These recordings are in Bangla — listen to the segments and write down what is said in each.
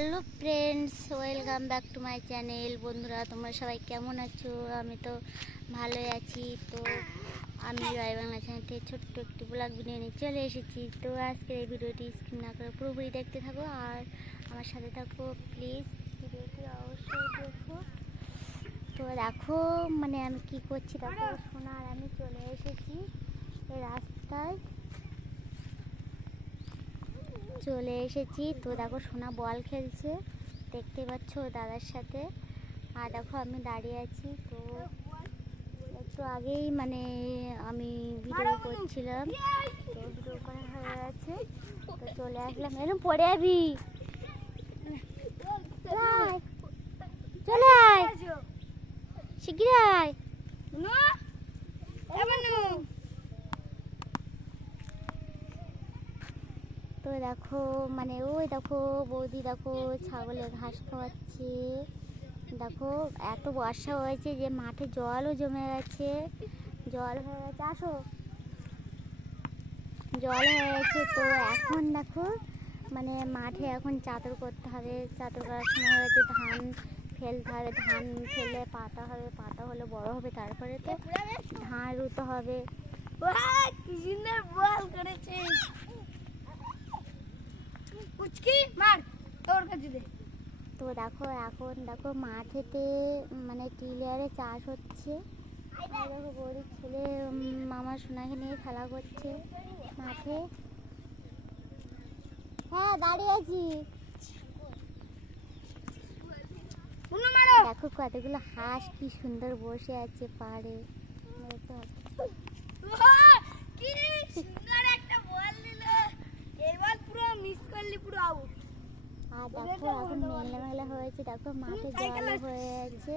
Hello friends, welcome back to my channel. বন্ধুরা, তোমরা সবাই কেমন আছো? আমি তো ভালোই আছি। তো আমি জয় বাংলা চ্যানেল থেকে ছোট্ট একটি ব্লগ ভিডিও নিয়ে চলে এসেছি। তো আজকের এই ভিডিওটি স্কিপ না করে পুরোপুরি দেখতে থাকো আর আমার সাথে থাকো প্লিজ। ভিডিওটি অবশ্যই দেখো। তো দেখো আমি কি করছি, দেখো শোনার আমি চলে এসেছি এই রাস্তায় চলে এসেছি। তো দেখো সোনা বল খেলছে, দেখতে পাচ্ছ দাদার সাথে। আর দেখো আমি দাঁড়িয়ে আছি। তো একটু আগেই আমি ভিডিও করছিলাম, তো ভিডিও করা হয়ে গেছে। তো চলে আসলাম, এরকম পড়ে যাবি, চলে আয় শিগগির আয়। তো দেখো ওই দেখো বৌদি, দেখো ছাগলে ঘাস খাওয়াচ্ছে। দেখো এত বর্ষা হয়েছে যে মাঠে জলও জমে গেছে, জল হয়ে গেছে, আসো জল হয়ে গেছে। তো এখন দেখো মাঠে এখন চাদর করতে হবে, চাদর করার সময় হয়ে গেছে। ধান ফেলতে হবে, ধান ফেলে পাতা হবে, পাতা হলে বড় হবে, তারপরে তো ধান রুতে হবে। বল করেছে তো দেখো এখন দেখো মাঠেতে টিলারে চাষ হচ্ছে। দেখো গরিব ছেলে মামা সোনাকে নিয়ে খেলা করছে মাঠে। হ্যাঁ দাঁড়িয়ে আছি। দেখো কতগুলো হাঁস কি সুন্দর বসে আছে পাড়ে। আর দেখো এখন মেলা মেলা হয়েছে, দেখো মাঠে জল হয়ে আছে।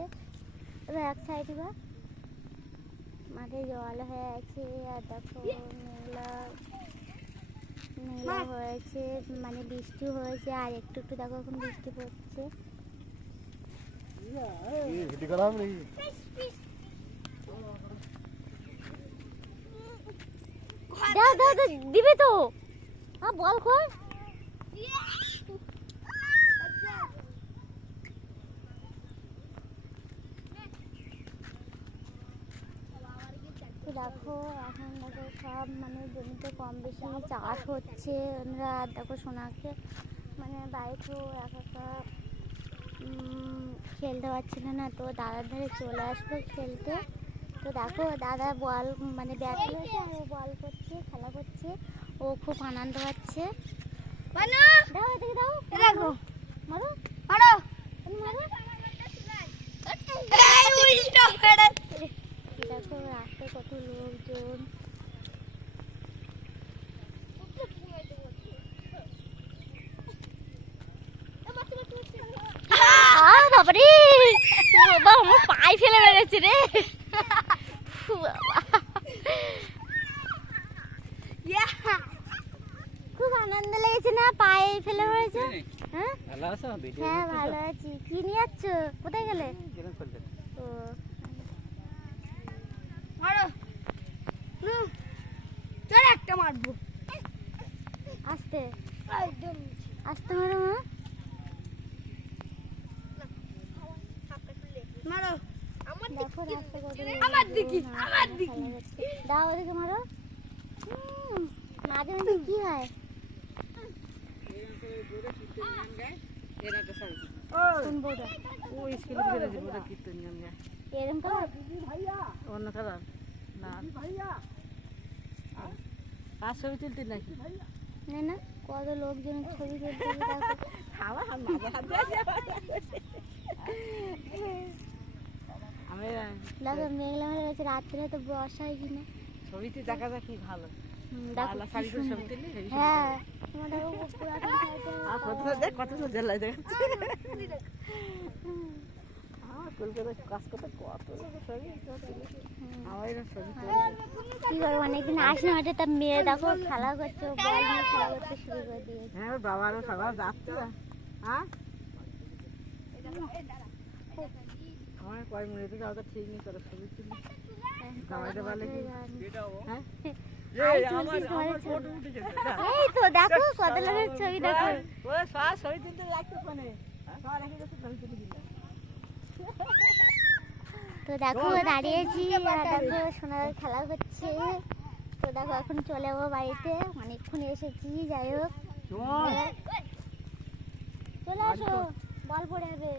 এবার এক সাইডে বা মাঠে জল হয়ে আছে। আর দেখো মেলা মেলা হয়েছে, বৃষ্টি হয়েছে। আর একটু একটু দেখো এখন বৃষ্টি পড়ছে। দাও দাও দিবে তো, বল কর। দেখো এখন দেখো সব জমিতে কম বেশি চাষ হচ্ছে। আর দেখো সোনাকে বাইরেও একা খেলতে পারছিল না, তো দাদার ধারে চলে আসলো খেলতে। তো দেখো দাদা বল ব্যাট হয়েছে আর ও বল করছে, খেলা করছে, ও খুব আনন্দ পাচ্ছে। দাও এদিকে দাও, মারো মারো মারো। দেখো রাস্তায় কত লোকজন। বাবারে বাবা, আমার পায়ে ফেলে বেড়েছে রে। খুব আনন্দ লেগেছে না, পায়ে ফেলে বেড়েছে। হ্যাঁ ভালো আছি। কি নিয়ে যাচ্ছ, কোথায় গেলে? ও একটা মারবো, আস্তে আস্তে মারো। মারো দেখো রাস্তা কত, আমার দিকে দাও ওদিকে মারো। মাঝে মাঝে কি হয় ছবি তুলতে নাকি না কত লোকজনের ছবি তুলতে। দেখো মেঘলা মেঘলা গেছে, রাত্রে তো বর্ষা হয় কিনা ছবিতে দেখা যায় কি ভালো। হ্যাঁ কত সুন্দর লাগে। অনেকদিন আসলে মাঠে, তার মেয়ে দেখো খেলা করছে, বল নিয়ে খেলা করতে শুরু করে দিয়েছে। হ্যাঁ বাবারও সবার যাচ্ছে। হ্যাঁ আমার কয় মিনিট কাউকে ঠিক নেই করে ছবি তুলি। এই তো দেখো কত লোকের ছবি, দেখো ছবি তুলতে ওখানে পা রেখে গেছে আমি তুলে দিলাম। তো দেখো দাঁড়িয়েছি আর দেখো সোনার খেলা হচ্ছে। তো দেখো এখন চলে যাবো বাড়িতে, অনেকক্ষণ এসেছি। যাই হোক শোন চলে আসো, বল পড়ে যাবে।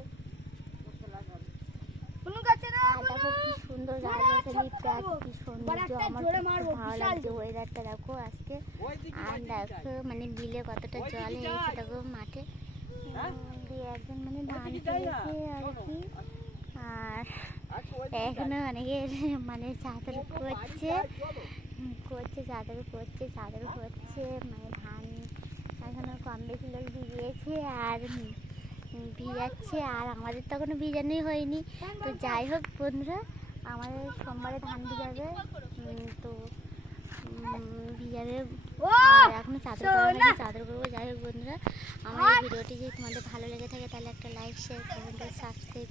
আর দেখো কি সুন্দর গাছগাছালি, কি সৌন্দর্য, আমার খুব ভালো লাগছে ওয়েদারটা দেখো আজকে। আর দেখো মানে বিলে কতটা জল হয়েছে দেখো মাঠে। দিয়ে একজন মানে ধান ফেলেছে আর কি। আর এখনো অনেকে মানে চাদর করছে চাদর করছে মানে ধান এখনো কম বেশি লোক ভিজিয়েছে আর ভিজাচ্ছে। আর আমাদের তো এখনো ভিজানোই হয়নি। তো যাই হোক বন্ধুরা, আমাদের সোমবারে ধান ভিজাবে, তো ভিজাবে। আর এখনো চাদর করবো। যাই হোক বন্ধুরা, আমার এই ভিডিওটি যদি তোমাদের ভালো লেগে থাকে তাহলে একটা লাইক, শেয়ার, কমেন্ট, সাবস্ক্রাইব